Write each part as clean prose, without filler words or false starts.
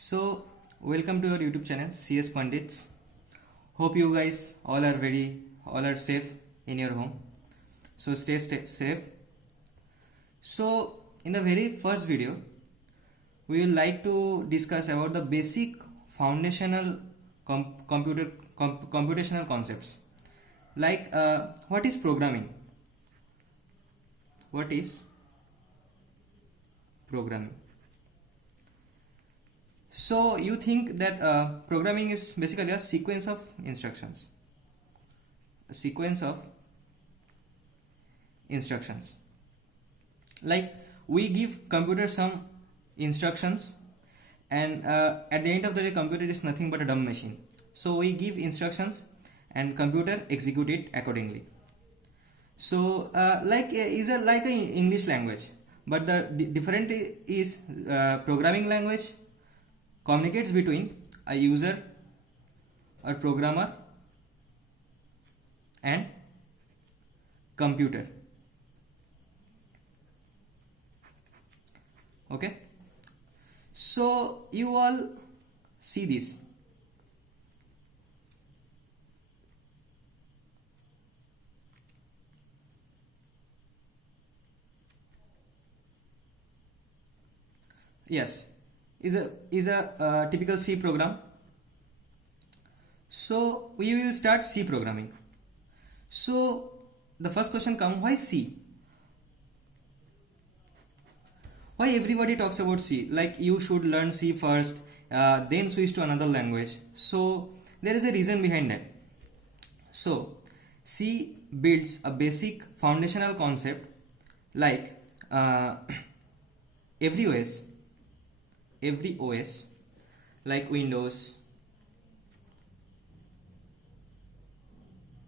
So, welcome to your YouTube channel CS Pandits. Hope you guys all are safe in your home. So stay safe. So, in the very first video, we will like to discuss about the basic foundational computational concepts. Like what is programming? What is programming? So you think that programming is basically a sequence of instructions. A sequence of instructions. Like we give computer some instructions, and at the end of the day, computer is nothing but a dumb machine. So we give instructions, and computer execute it accordingly. So is a like a English language, but the different is programming language communicates between a user or programmer and computer. Okay, so you all see this. Yes, is a typical C program. So we will start C programming. So the first question comes, why C? Why everybody talks about C? Like you should learn C first, then switch to another language. So there is a reason behind that. So C builds a basic foundational concept like every OS like Windows,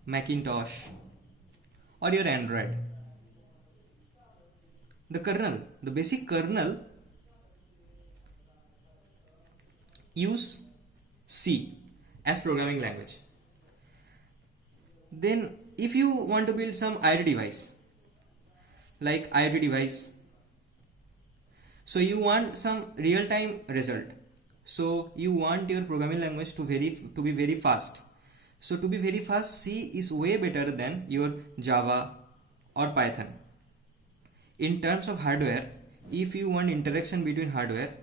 Macintosh or your Android, the basic kernel use C as programming language. Then if you want to build some IoT device, like IoT device, so you want some real-time result. So you want your programming language to be very fast. So to be very fast, C is way better than your Java or Python. In terms of hardware, if you want interaction between hardware,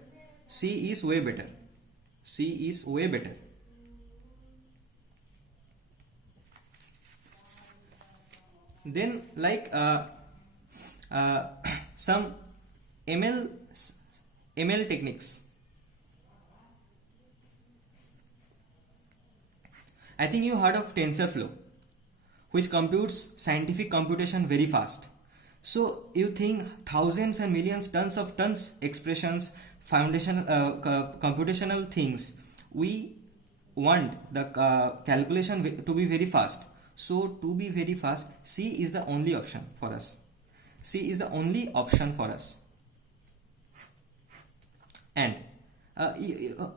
C is way better. C is way better. Then like some ML techniques. I think you heard of TensorFlow, which computes scientific computation very fast. So you think thousands and millions, tons expressions, foundational computational things. We want the calculation to be very fast. So to be very fast, C is the only option for us. C is the only option for us. And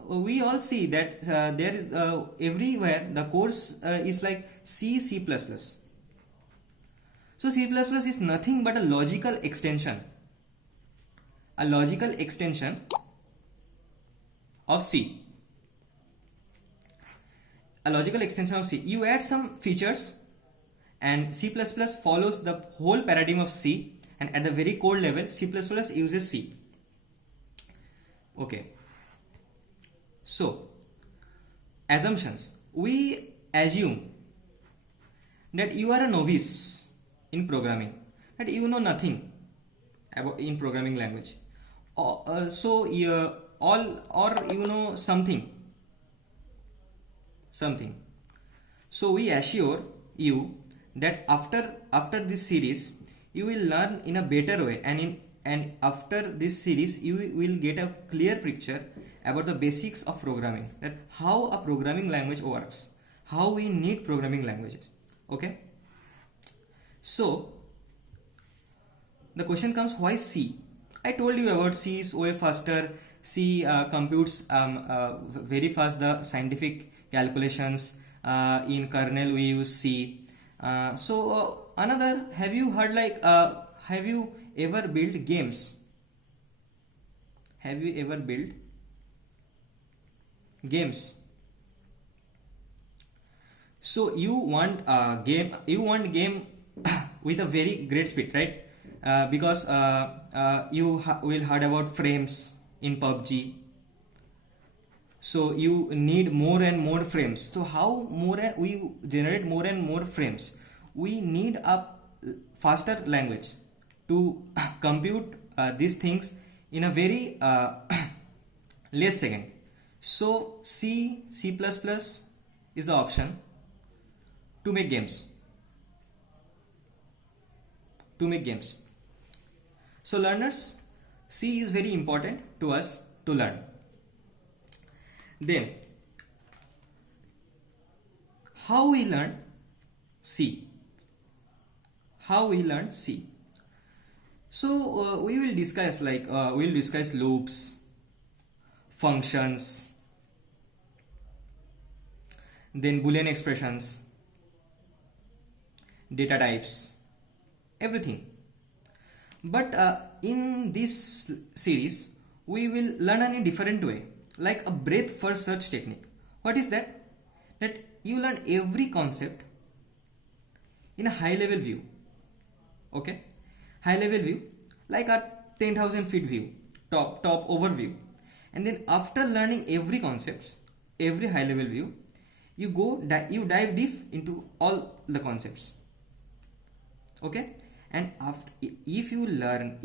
we all see that there is everywhere the course is like C. So C++ is nothing but a logical extension of C. A logical extension of C. You add some features and C++ follows the whole paradigm of C, and at the very core level C++ uses C. Okay. So, assumptions. We assume that you are a novice in programming, that you know nothing about in programming language. So you know something. So we assure you that after this series you will learn in a better way, and after this series you will get a clear picture about the basics of programming, that how a programming language works, how we need programming languages. Okay, so the question comes, why C? I told you about C is way faster. C computes very fast the scientific calculations. In kernel we use C. Another, have you heard like have you ever built games? Have you ever built games. So you want a game with a very great speed, right? Because you will heard about frames in PUBG. So you need more and more frames. So how we generate more and more frames? We need a faster language to compute these things in a very less second. So C++ is the option to make games. So learners, C is very important to us to learn. Then how we learn C? So we will discuss loops, functions, then Boolean expressions, data types, everything. But in this series we will learn in a different way, like a breadth first search technique. What is that? That you learn every concept in a high level view. Okay, high level view, like a 10,000 feet view, top overview. And then after learning every concepts, every high level view, you dive deep into all the concepts. Okay, and if you learn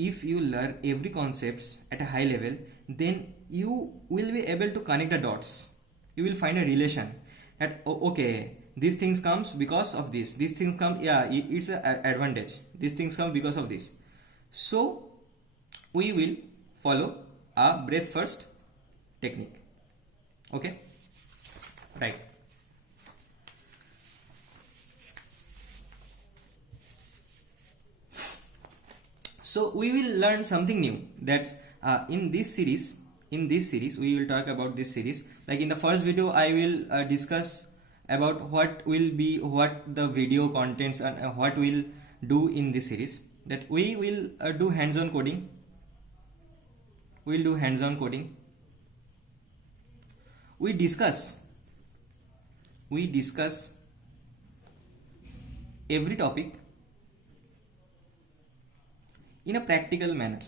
every concepts at a high level, then you will be able to connect the dots. You will find a relation that okay, these things comes because of this, these things come, yeah, it's an advantage, these things come because of this. So we will follow a breadth first technique. Okay, right. So we will learn something new, that in this series we will talk about this series. Like in the first video I will discuss about what the video contents and what we'll do in this series. That we will do hands-on coding. We discuss every topic in a practical manner.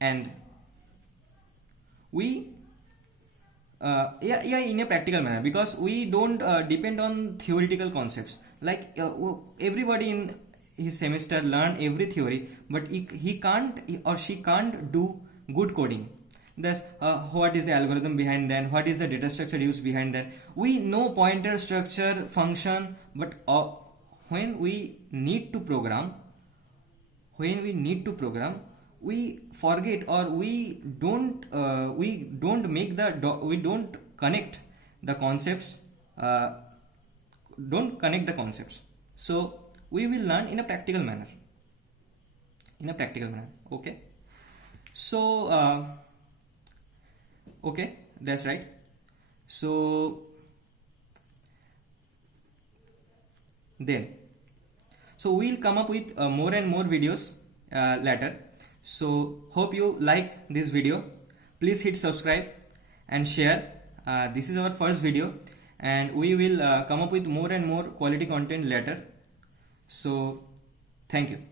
And we in a practical manner, because we don't depend on theoretical concepts. Like everybody in his semester learn every theory, but he can't or she can't do good coding. Thus, what is the algorithm behind that? What is the data structure used behind that? We know pointer structure, function, but when we need to program, we forget, or we don't connect the concepts. So we will learn in a practical manner. Okay. So okay, that's right. So we'll come up with more and more videos later. So hope you like this video. Please hit subscribe and share. This is our first video, and we will come up with more and more quality content later. So thank you.